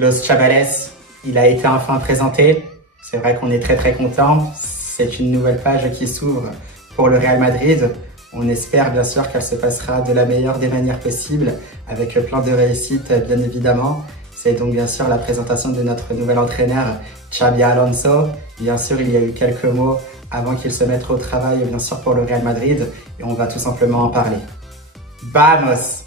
Los Chavales, il a été enfin présenté. C'est vrai qu'on est très content. C'est une nouvelle page qui s'ouvre pour le Real Madrid. On espère bien sûr qu'elle se passera de la meilleure des manières possibles, avec plein de réussite bien évidemment. C'est donc bien sûr la présentation de notre nouvel entraîneur, Xabi Alonso. Bien sûr, il y a eu quelques mots avant qu'il se mette au travail bien sûr pour le Real Madrid et on va tout simplement en parler. Vamos!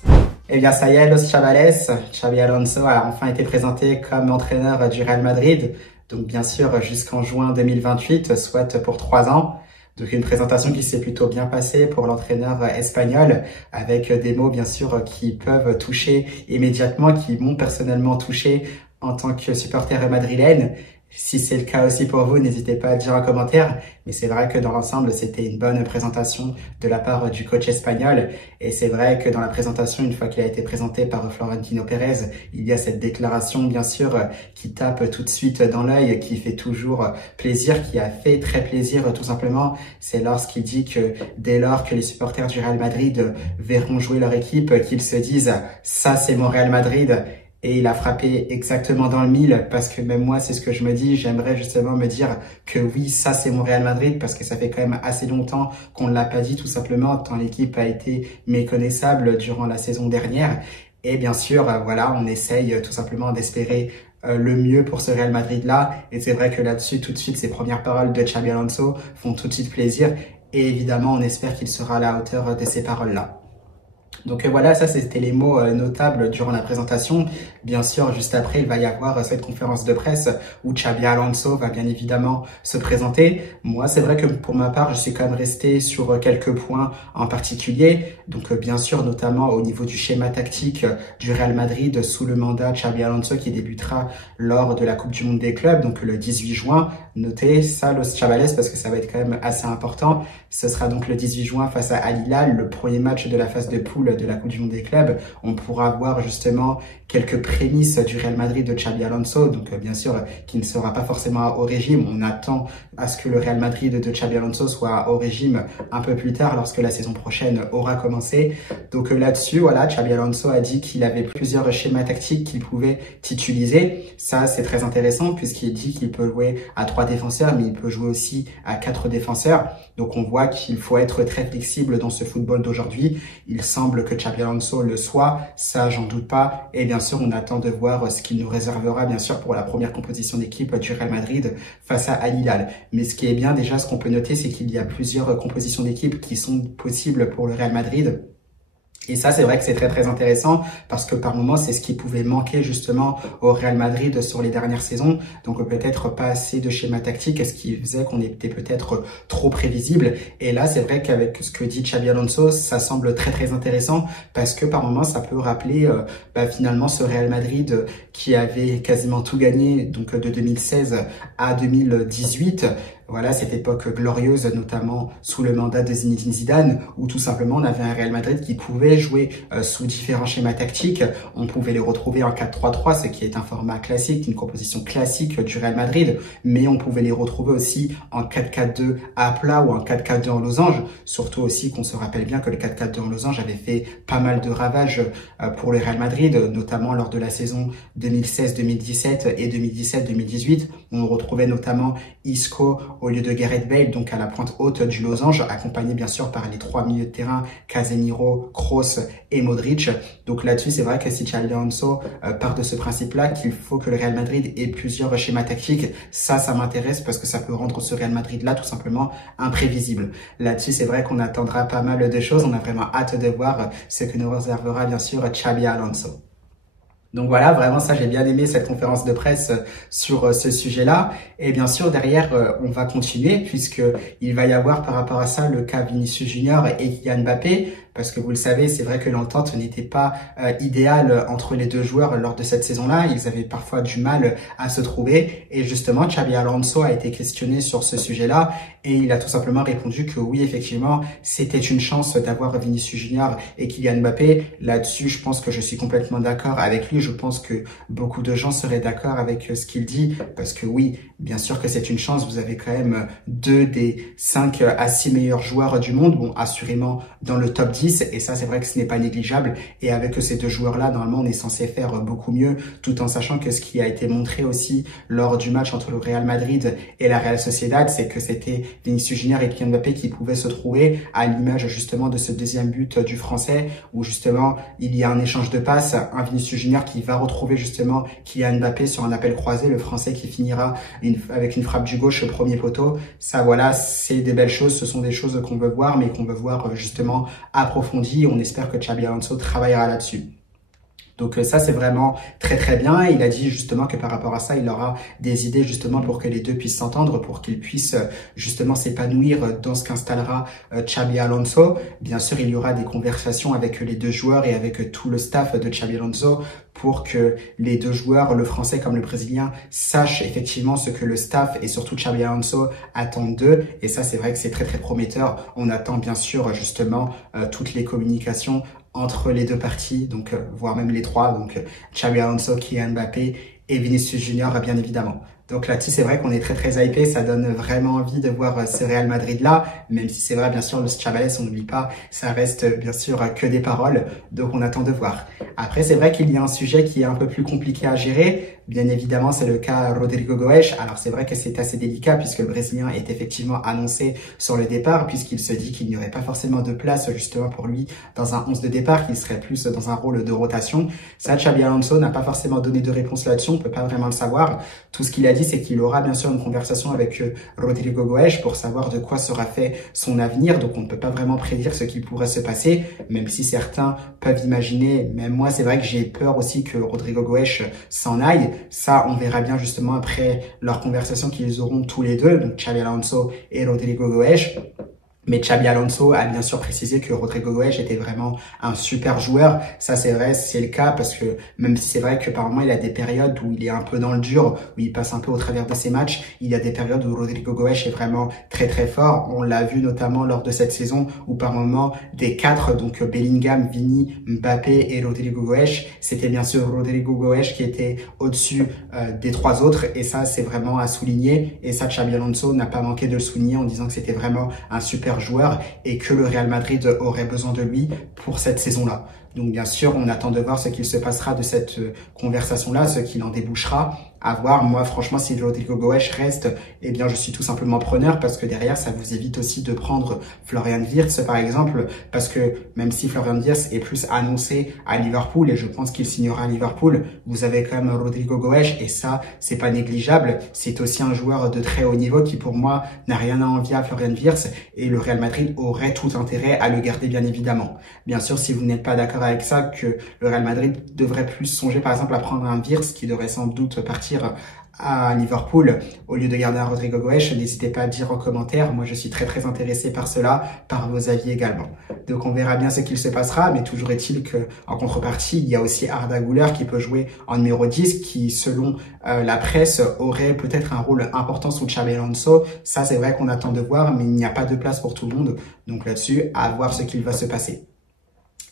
Eh bien ça y est, Los Chavales, Xabi Alonso a enfin été présenté comme entraîneur du Real Madrid, donc bien sûr jusqu'en juin 2028, soit pour 3 ans. Donc une présentation qui s'est plutôt bien passée pour l'entraîneur espagnol, avec des mots bien sûr qui peuvent toucher immédiatement, qui m'ont personnellement touché en tant que supporter madrilène. Si c'est le cas aussi pour vous, n'hésitez pas à le dire en commentaire. Mais c'est vrai que dans l'ensemble, c'était une bonne présentation de la part du coach espagnol. Et c'est vrai que dans la présentation, une fois qu'il a été présenté par Florentino Pérez, il y a cette déclaration, bien sûr, qui tape tout de suite dans l'œil, qui fait toujours plaisir, qui a fait très plaisir tout simplement. C'est lorsqu'il dit que dès lors que les supporters du Real Madrid verront jouer leur équipe, qu'ils se disent « ça c'est mon Real Madrid ». Et il a frappé exactement dans le mille parce que même moi, c'est ce que je me dis. J'aimerais justement me dire que oui, ça c'est mon Real Madrid parce que ça fait quand même assez longtemps qu'on ne l'a pas dit tout simplement tant l'équipe a été méconnaissable durant la saison dernière. Et bien sûr, voilà, on essaye tout simplement d'espérer le mieux pour ce Real Madrid-là. Et c'est vrai que là-dessus, tout de suite, ces premières paroles de Xabi Alonso font tout de suite plaisir. Et évidemment, on espère qu'il sera à la hauteur de ces paroles-là. Donc voilà, ça c'était les mots notables durant la présentation. Bien sûr, juste après, il va y avoir cette conférence de presse où Xabi Alonso va bien évidemment se présenter. Moi, c'est vrai que pour ma part, je suis quand même resté sur quelques points en particulier. Donc bien sûr, notamment au niveau du schéma tactique du Real Madrid sous le mandat Xabi Alonso qui débutera lors de la Coupe du Monde des clubs, donc le 18 juin. Notez ça, Los Chavales, parce que ça va être quand même assez important. Ce sera donc le 18 juin face à Al Hilal, le premier match de la phase de poule de la Coupe du Monde des clubs. On pourra voir justement quelques prémices du Real Madrid de Xabi Alonso, donc bien sûr qui ne sera pas forcément au régime. On attend à ce que le Real Madrid de Xabi Alonso soit au régime un peu plus tard lorsque la saison prochaine aura commencé. Donc là-dessus, voilà, Xabi Alonso a dit qu'il avait plusieurs schémas tactiques qu'il pouvait utiliser. Ça, c'est très intéressant puisqu'il dit qu'il peut jouer à 3 défenseurs, mais il peut jouer aussi à 4 défenseurs. Donc on voit qu'il faut être très flexible dans ce football d'aujourd'hui. Il semble que Xabi Alonso le soit, ça j'en doute pas. Et bien sûr, on attend de voir ce qu'il nous réservera bien sûr pour la première composition d'équipe du Real Madrid face à Al Hilal. Mais ce qui est bien déjà, ce qu'on peut noter, c'est qu'il y a plusieurs compositions d'équipe qui sont possibles pour le Real Madrid. Et ça, c'est vrai que c'est très intéressant parce que par moments, c'est ce qui pouvait manquer justement au Real Madrid sur les dernières saisons. Donc peut-être pas assez de schéma tactique, ce qui faisait qu'on était peut-être trop prévisible. Et là, c'est vrai qu'avec ce que dit Xabi Alonso, ça semble très intéressant parce que par moments, ça peut rappeler finalement ce Real Madrid qui avait quasiment tout gagné donc de 2016 à 2018. Voilà, cette époque glorieuse, notamment sous le mandat de Zinedine Zidane, où tout simplement on avait un Real Madrid qui pouvait jouer sous différents schémas tactiques. On pouvait les retrouver en 4-3-3, ce qui est un format classique, une composition classique du Real Madrid, mais on pouvait les retrouver aussi en 4-4-2 à plat ou en 4-4-2 en losange. Surtout aussi qu'on se rappelle bien que le 4-4-2 en losange avait fait pas mal de ravages pour le Real Madrid, notamment lors de la saison 2016-2017 et 2017-2018. On retrouvait notamment Isco au lieu de Gareth Bale, donc à la pointe haute du losange, accompagné bien sûr par les 3 milieux de terrain, Casemiro, Kroos et Modric. Donc là-dessus, c'est vrai que si Xabi Alonso part de ce principe-là, qu'il faut que le Real Madrid ait plusieurs schémas tactiques, ça m'intéresse parce que ça peut rendre ce Real Madrid-là tout simplement imprévisible. Là-dessus, c'est vrai qu'on attendra pas mal de choses. On a vraiment hâte de voir ce que nous réservera bien sûr Xabi Alonso. Donc voilà, vraiment ça, j'ai bien aimé cette conférence de presse sur ce sujet-là. Et bien sûr, derrière, on va continuer puisque il va y avoir par rapport à ça le cas Vinicius Junior et Kylian Mbappé. Parce que vous le savez, c'est vrai que l'entente n'était pas idéale entre les deux joueurs lors de cette saison-là. Ils avaient parfois du mal à se trouver. Et justement, Xabi Alonso a été questionné sur ce sujet-là. Et il a tout simplement répondu que oui, effectivement, c'était une chance d'avoir Vinicius Junior et Kylian Mbappé. Là-dessus, je pense que je suis complètement d'accord avec lui. Je pense que beaucoup de gens seraient d'accord avec ce qu'il dit. Parce que oui, bien sûr que c'est une chance. Vous avez quand même 2 des 5 à 6 meilleurs joueurs du monde. Bon, assurément dans le top 10. 10 et ça c'est vrai que ce n'est pas négligeable et avec ces deux joueurs-là, normalement on est censé faire beaucoup mieux tout en sachant que ce qui a été montré aussi lors du match entre le Real Madrid et la Real Sociedad, c'est que c'était Vinicius Junior et Kylian Mbappé qui pouvaient se trouver à l'image justement de ce deuxième but du Français où justement il y a un échange de passes, un Vinicius Junior qui va retrouver justement Kylian Mbappé sur un appel croisé, le Français qui finira avec une frappe du gauche au premier poteau. Ça voilà, c'est des belles choses, ce sont des choses qu'on veut voir mais qu'on veut voir justement approfondies. On espère que Xabi Alonso travaillera là-dessus. Donc ça, c'est vraiment très très bien. Il a dit justement que par rapport à ça, il aura des idées justement pour que les deux puissent s'entendre, pour qu'ils puissent justement s'épanouir dans ce qu'installera Xabi Alonso. Bien sûr, il y aura des conversations avec les deux joueurs et avec tout le staff de Xabi Alonso pour que les deux joueurs, le français comme le brésilien, sachent effectivement ce que le staff et surtout Xabi Alonso attendent d'eux. Et ça, c'est vrai que c'est très très prometteur. On attend bien sûr justement toutes les communications entre les deux parties, donc voire même les trois, donc Xabi Alonso, Kylian Mbappé et Vinicius Junior bien évidemment. Donc là-dessus, c'est vrai qu'on est très très hypé, ça donne vraiment envie de voir ce Real Madrid-là, même si c'est vrai, bien sûr, le Chavales, on n'oublie pas, ça reste bien sûr que des paroles, donc on attend de voir. Après, c'est vrai qu'il y a un sujet qui est un peu plus compliqué à gérer, bien évidemment, c'est le cas Rodrigo Goes. Alors c'est vrai que c'est assez délicat puisque le Brésilien est effectivement annoncé sur le départ, puisqu'il se dit qu'il n'y aurait pas forcément de place justement pour lui dans un 11 de départ, qu'il serait plus dans un rôle de rotation. Ça, Xabi Alonso n'a pas forcément donné de réponse là-dessus, on peut pas vraiment le savoir. Tout ce qu'il a dit, c'est qu'il aura bien sûr une conversation avec Rodrigo Goes pour savoir de quoi sera fait son avenir. Donc on ne peut pas vraiment prédire ce qui pourrait se passer, même si certains peuvent imaginer. Même moi, c'est vrai que j'ai peur aussi que Rodrigo Goes s'en aille. Ça, on verra bien justement après leur conversation qu'ils auront tous les deux, donc Xabi Alonso et Rodrigo Goes. Mais Xabi Alonso a bien sûr précisé que Rodrigo Goes était vraiment un super joueur. Ça, c'est vrai, c'est le cas parce que même si c'est vrai que par moment, il a des périodes où il est un peu dans le dur, où il passe un peu au travers de ses matchs, il y a des périodes où Rodrigo Goes est vraiment très très fort. On l'a vu notamment lors de cette saison où par moment, des quatre, donc Bellingham, Vini, Mbappé et Rodrigo Goes, c'était bien sûr Rodrigo Goes qui était au-dessus des trois autres. Et ça, c'est vraiment à souligner. Et ça, Xabi Alonso n'a pas manqué de le souligner en disant que c'était vraiment un super joueur et que le Real Madrid aurait besoin de lui pour cette saison-là. Donc bien sûr, on attend de voir ce qu'il se passera de cette conversation-là, ce qu'il en débouchera. À voir, moi franchement, si Rodrigo Goes reste, eh bien je suis tout simplement preneur parce que derrière, ça vous évite aussi de prendre Florian Wirtz par exemple, parce que même si Florian Wirtz est plus annoncé à Liverpool et je pense qu'il signera à Liverpool, vous avez quand même Rodrigo Goes et ça, c'est pas négligeable. C'est aussi un joueur de très haut niveau qui pour moi n'a rien à envier à Florian Wirtz et le Real Madrid aurait tout intérêt à le garder bien évidemment. Bien sûr, si vous n'êtes pas d'accord avec ça, que le Real Madrid devrait plus songer par exemple à prendre un Wirtz qui devrait sans doute partir à Liverpool au lieu de garder un Rodrigo Goes, n'hésitez pas à dire en commentaire. Moi, je suis très très intéressé par cela, par vos avis également. Donc, on verra bien ce qu'il se passera, mais toujours est-il que en contrepartie, il y a aussi Arda Güler qui peut jouer en numéro 10, qui selon la presse aurait peut-être un rôle important sous Xabi Alonso. Ça, c'est vrai qu'on attend de voir, mais il n'y a pas de place pour tout le monde. Donc là-dessus, à voir ce qu'il va se passer.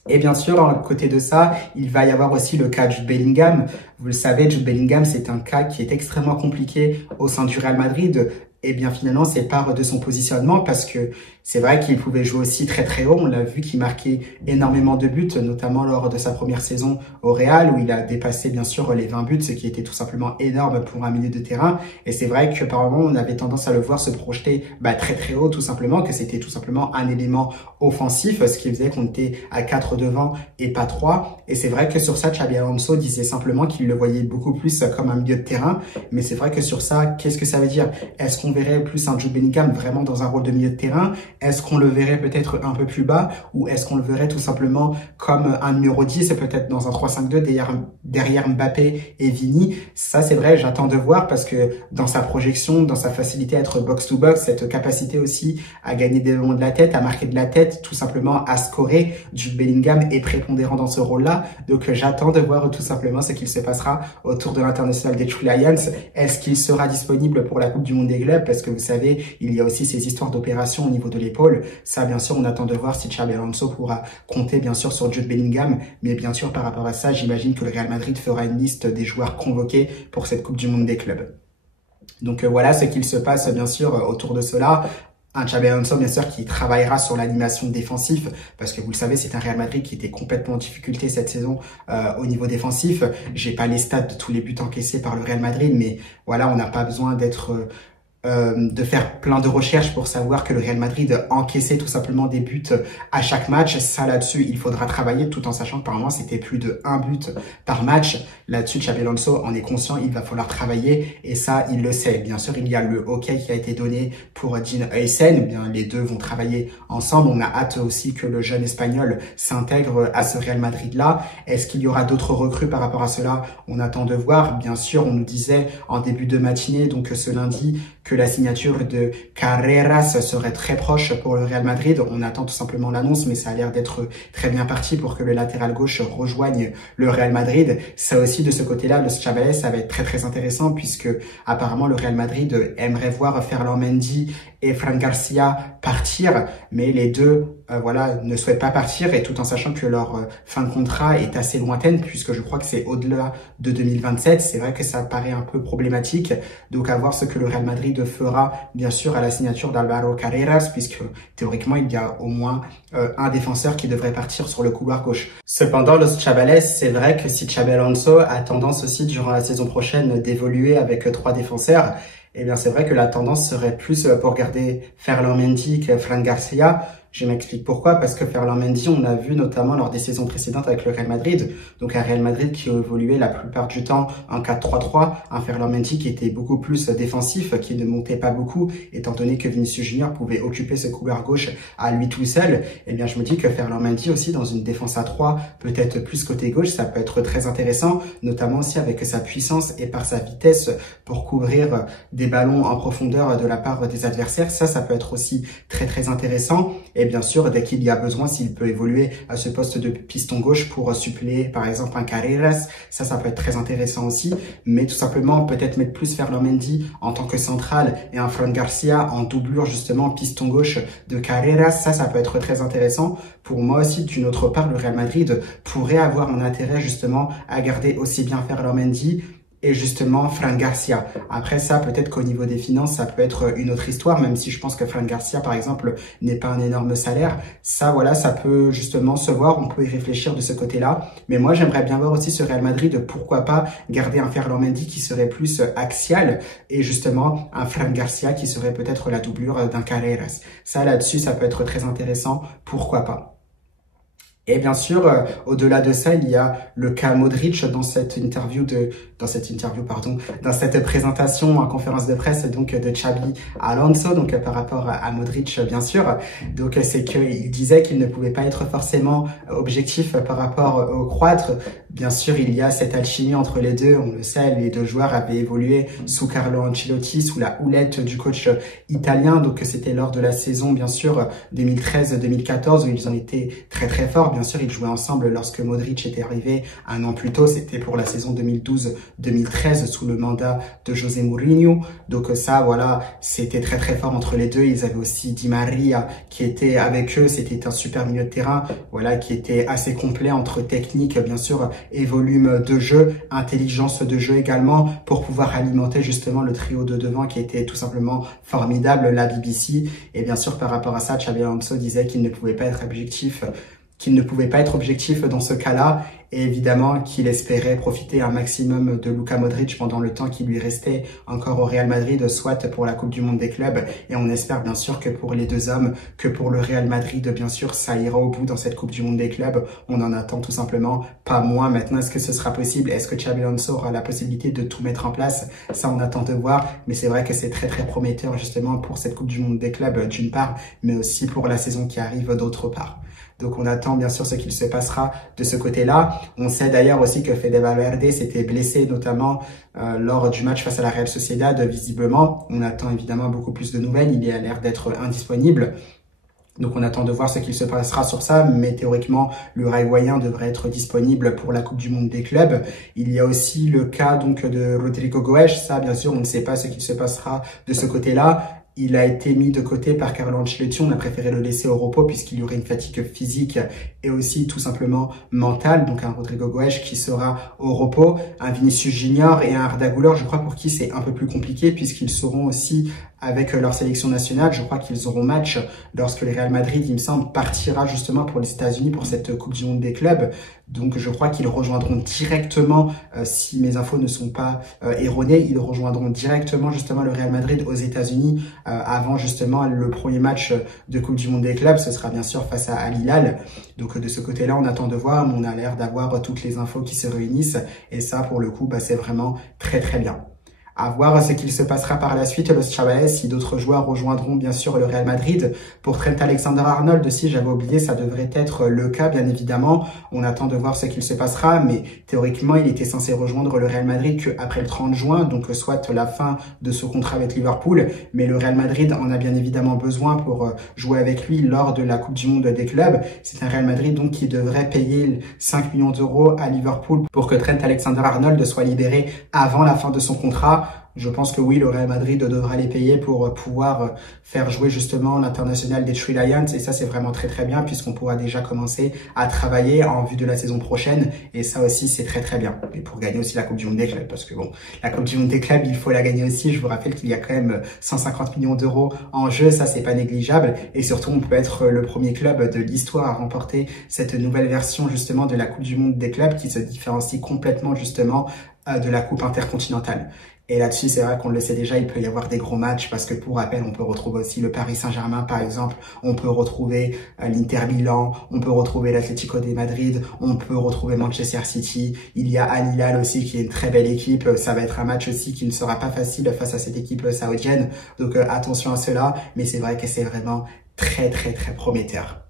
Et bien sûr, à côté de ça, il va y avoir aussi le cas de Jude Bellingham. Vous le savez, Jude Bellingham, c'est un cas qui est extrêmement compliqué au sein du Real Madrid. Et bien finalement, c'est part de son positionnement parce que c'est vrai qu'il pouvait jouer aussi très très haut. On l'a vu qu'il marquait énormément de buts, notamment lors de sa première saison au Real où il a dépassé bien sûr les 20 buts, ce qui était tout simplement énorme pour un milieu de terrain. Et c'est vrai que par moment, on avait tendance à le voir se projeter très très haut tout simplement, que c'était tout simplement un élément offensif, ce qui faisait qu'on était à 4 devant et pas 3. Et c'est vrai que sur ça, Xabi Alonso disait simplement qu'il le voyait beaucoup plus comme un milieu de terrain. Mais c'est vrai que sur ça, qu'est-ce que ça veut dire? Est-ce qu'on verrait plus un Jude Bellingham vraiment dans un rôle de milieu de terrain? Est-ce qu'on le verrait peut-être un peu plus bas ou est-ce qu'on le verrait tout simplement comme un numéro 10 et peut-être dans un 3-5-2 derrière Mbappé et Vini? Ça, c'est vrai, j'attends de voir parce que dans sa projection, dans sa facilité à être box-to-box, cette capacité aussi à gagner des ballons de la tête, à marquer de la tête, tout simplement à scorer, Jude Bellingham est prépondérant dans ce rôle-là. Donc, j'attends de voir tout simplement ce qu'il se passera autour de l'international des Three Lions. Est-ce qu'il sera disponible pour la Coupe du Monde des clubs? Parce que vous savez, il y a aussi ces histoires d'opération au niveau de l'épaule. Ça, bien sûr, on attend de voir si Xabi Alonso pourra compter, bien sûr, sur Jude Bellingham. Mais bien sûr, par rapport à ça, j'imagine que le Real Madrid fera une liste des joueurs convoqués pour cette Coupe du Monde des clubs. Donc voilà ce qu'il se passe, bien sûr, autour de cela. Un Xabi Alonso, bien sûr, qui travaillera sur l'animation défensive, parce que vous le savez, c'est un Real Madrid qui était complètement en difficulté cette saison au niveau défensif. J'ai pas les stats de tous les buts encaissés par le Real Madrid, mais voilà, on n'a pas besoin de faire plein de recherches pour savoir que le Real Madrid encaissait tout simplement des buts à chaque match. Ça, là-dessus, il faudra travailler, tout en sachant que par moment, c'était plus de 1 but par match. Là-dessus, Xabi Alonso en est conscient, il va falloir travailler, et ça, il le sait. Bien sûr, il y a le hockey qui a été donné pour Dean Huysen. Bien, les deux vont travailler ensemble. On a hâte aussi que le jeune Espagnol s'intègre à ce Real Madrid-là. Est-ce qu'il y aura d'autres recrues par rapport à cela? On attend de voir. Bien sûr, on nous disait en début de matinée, donc ce lundi, que la signature de Carreras serait très proche pour le Real Madrid. On attend tout simplement l'annonce, mais ça a l'air d'être très bien parti pour que le latéral gauche rejoigne le Real Madrid. Ça aussi, de ce côté-là, le Chavales, ça va être très très intéressant, puisque apparemment le Real Madrid aimerait voir Ferland Mendy et Fran Garcia partir, mais les deux voilà, ne souhaitent pas partir, et tout en sachant que leur fin de contrat est assez lointaine, puisque je crois que c'est au-delà de 2027. C'est vrai que ça paraît un peu problématique, donc à voir ce que le Real Madrid fera, bien sûr, à la signature d'Alvaro Carreras, puisque théoriquement il y a au moins un défenseur qui devrait partir sur le couloir gauche. Cependant, Los Chavales, c'est vrai que si Xabi Alonso a tendance aussi durant la saison prochaine d'évoluer avec 3 défenseurs, eh bien c'est vrai que la tendance serait plus pour garder Ferland Mendy que Fran Garcia. Je m'explique pourquoi, parce que Ferland Mendy, on a vu notamment lors des saisons précédentes avec le Real Madrid, donc un Real Madrid qui évoluait la plupart du temps en 4-3-3, un Ferland Mendy qui était beaucoup plus défensif, qui ne montait pas beaucoup, étant donné que Vinicius Junior pouvait occuper ce couloir gauche à lui tout seul. Eh bien, je me dis que Ferland Mendy aussi, dans une défense à 3, peut-être plus côté gauche, ça peut être très intéressant, notamment aussi avec sa puissance et par sa vitesse pour couvrir des ballons en profondeur de la part des adversaires. Ça peut être aussi très très intéressant. Et bien sûr, dès qu'il y a besoin, s'il peut évoluer à ce poste de piston gauche pour suppléer par exemple un Carreras, ça peut être très intéressant aussi. Mais tout simplement, peut-être mettre plus Ferland Mendy en tant que central et un Fran Garcia en doublure justement piston gauche de Carreras, ça peut être très intéressant. Pour moi aussi, d'une autre part, le Real Madrid pourrait avoir un intérêt justement à garder aussi bien Ferland Mendy et justement Fran Garcia. Après ça, peut-être qu'au niveau des finances, ça peut être une autre histoire, même si je pense que Fran Garcia, par exemple, n'est pas un énorme salaire. Ça, voilà, ça peut justement se voir, on peut y réfléchir de ce côté-là. Mais moi, j'aimerais bien voir aussi ce Real Madrid, pourquoi pas garder un Ferland Mendy qui serait plus axial et justement un Fran Garcia qui serait peut-être la doublure d'un Carreras. Ça, là-dessus, ça peut être très intéressant, pourquoi pas. Et bien sûr, au-delà de ça, il y a le cas Modric dans cette présentation en conférence de presse donc de Xabi Alonso, donc par rapport à Modric bien sûr. Donc c'est qu'il disait qu'il ne pouvait pas être forcément objectif par rapport au croate. Bien sûr, il y a cette alchimie entre les deux, on le sait, les deux joueurs avaient évolué sous Carlo Ancelotti, sous la houlette du coach italien, donc c'était lors de la saison bien sûr 2013-2014 où ils ont été très très forts. Bien sûr, ils jouaient ensemble lorsque Modric était arrivé un an plus tôt. C'était pour la saison 2012-2013 sous le mandat de José Mourinho. Donc ça, voilà, c'était très très fort entre les deux. Ils avaient aussi Di Maria qui était avec eux. C'était un super milieu de terrain, voilà, qui était assez complet entre technique, bien sûr, et volume de jeu, intelligence de jeu également, pour pouvoir alimenter justement le trio de devant qui était tout simplement formidable, la BBC. Et bien sûr, par rapport à ça, Xabi Alonso disait qu'il ne pouvait pas être objectif dans ce cas-là, et évidemment qu'il espérait profiter un maximum de Luka Modric pendant le temps qui lui restait encore au Real Madrid, soit pour la Coupe du Monde des clubs, et on espère bien sûr que pour les deux hommes, que pour le Real Madrid, bien sûr, ça ira au bout dans cette Coupe du Monde des clubs. On en attend tout simplement pas moins. Maintenant, est-ce que ce sera possible? Est-ce que Xabi Alonso aura la possibilité de tout mettre en place? Ça, on attend de voir, mais c'est vrai que c'est très très prometteur justement pour cette Coupe du Monde des clubs d'une part, mais aussi pour la saison qui arrive d'autre part. Donc on attend bien sûr ce qu'il se passera de ce côté-là. On sait d'ailleurs aussi que Fede Valverde s'était blessé notamment lors du match face à la Real Sociedad, visiblement. On attend évidemment beaucoup plus de nouvelles, il a l'air d'être indisponible. Donc on attend de voir ce qu'il se passera sur ça, mais théoriquement l'Uruguayen devrait être disponible pour la Coupe du Monde des clubs. Il y a aussi le cas donc de Rodrigo Goes. Ça bien sûr on ne sait pas ce qu'il se passera de ce côté-là. Il a été mis de côté par Carlo Ancelotti. On a préféré le laisser au repos puisqu'il y aurait une fatigue physique et aussi tout simplement mentale. Donc un Rodrigo Goes qui sera au repos, un Vinicius Junior et un Arda Güler, je crois pour qui c'est un peu plus compliqué puisqu'ils seront aussi avec leur sélection nationale. Je crois qu'ils auront match lorsque le Real Madrid, il me semble, partira justement pour les États-Unis pour cette Coupe du Monde des clubs. Donc je crois qu'ils rejoindront directement, si mes infos ne sont pas erronées, ils rejoindront directement justement le Real Madrid aux États-Unis avant justement le premier match de Coupe du Monde des clubs. Ce sera bien sûr face à Al Hilal. Donc de ce côté-là, on attend de voir, mais on a l'air d'avoir toutes les infos qui se réunissent. Et ça, pour le coup, c'est vraiment très très bien. À voir ce qu'il se passera par la suite, Los Chavales, si d'autres joueurs rejoindront bien sûr le Real Madrid. Pour Trent Alexander-Arnold aussi, j'avais oublié, ça devrait être le cas bien évidemment. On attend de voir ce qu'il se passera, mais théoriquement, il était censé rejoindre le Real Madrid qu'après le 30 juin, donc soit la fin de ce contrat avec Liverpool. Mais le Real Madrid en a bien évidemment besoin pour jouer avec lui lors de la Coupe du Monde des clubs. C'est un Real Madrid donc qui devrait payer 5 millions d'euros à Liverpool pour que Trent Alexander-Arnold soit libéré avant la fin de son contrat. Je pense que oui, le Real Madrid devra les payer pour pouvoir faire jouer justement l'international des Three Lions. Et ça, c'est vraiment très très bien puisqu'on pourra déjà commencer à travailler en vue de la saison prochaine. Et ça aussi, c'est très très bien. Et pour gagner aussi la Coupe du Monde des clubs. Parce que bon, la Coupe du Monde des clubs, il faut la gagner aussi. Je vous rappelle qu'il y a quand même 150 millions d'euros en jeu. Ça, c'est pas négligeable. Et surtout, on peut être le premier club de l'histoire à remporter cette nouvelle version justement de la Coupe du Monde des clubs qui se différencie complètement justement de la Coupe intercontinentale. Et là-dessus, c'est vrai qu'on le sait déjà, il peut y avoir des gros matchs parce que pour rappel, on peut retrouver aussi le Paris Saint-Germain par exemple, on peut retrouver l'Inter Milan, on peut retrouver l'Atlético de Madrid, on peut retrouver Manchester City, il y a Al Hilal aussi qui est une très belle équipe, ça va être un match aussi qui ne sera pas facile face à cette équipe saoudienne, donc attention à cela, mais c'est vrai que c'est vraiment très très très prometteur.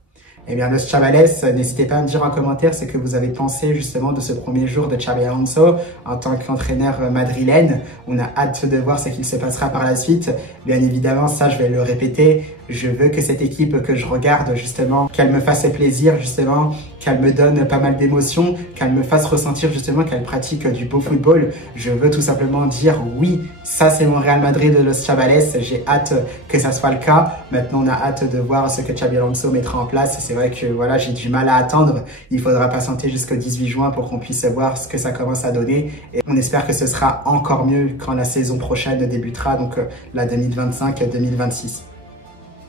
Eh bien, Los Chavales, n'hésitez pas à me dire en commentaire ce que vous avez pensé justement de ce premier jour de Xabi Alonso en tant qu'entraîneur madrilène. On a hâte de voir ce qu'il se passera par la suite. Bien évidemment, ça, je vais le répéter. Je veux que cette équipe que je regarde justement, qu'elle me fasse plaisir justement, qu'elle me donne pas mal d'émotions, qu'elle me fasse ressentir justement qu'elle pratique du beau football. Je veux tout simplement dire oui, ça c'est mon Real Madrid de Los Chavales. J'ai hâte que ça soit le cas. Maintenant, on a hâte de voir ce que Xabi Alonso mettra en place. C'est vrai que voilà, j'ai du mal à attendre. Il faudra patienter jusqu'au 18 juin pour qu'on puisse voir ce que ça commence à donner. Et on espère que ce sera encore mieux quand la saison prochaine débutera, donc la 2025-2026.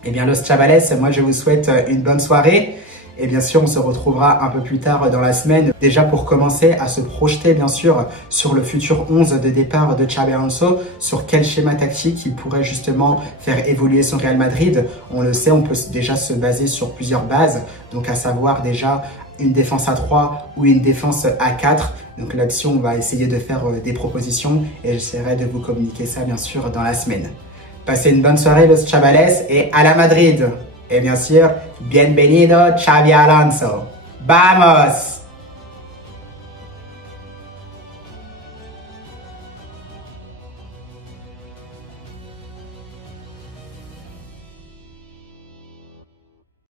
Eh bien, Los Chavales, moi je vous souhaite une bonne soirée. Et bien sûr, on se retrouvera un peu plus tard dans la semaine, déjà pour commencer à se projeter bien sûr sur le futur 11 de départ de Xabi Alonso, sur quel schéma tactique il pourrait justement faire évoluer son Real Madrid. On le sait, on peut déjà se baser sur plusieurs bases, donc à savoir déjà une défense à 3 ou une défense à 4. Donc là-dessus, on va essayer de faire des propositions et j'essaierai de vous communiquer ça bien sûr dans la semaine. Passez une bonne soirée Los Chavales et à la Madrid. Et bien sûr, bienvenido Xabi Alonso. ¡Vamos!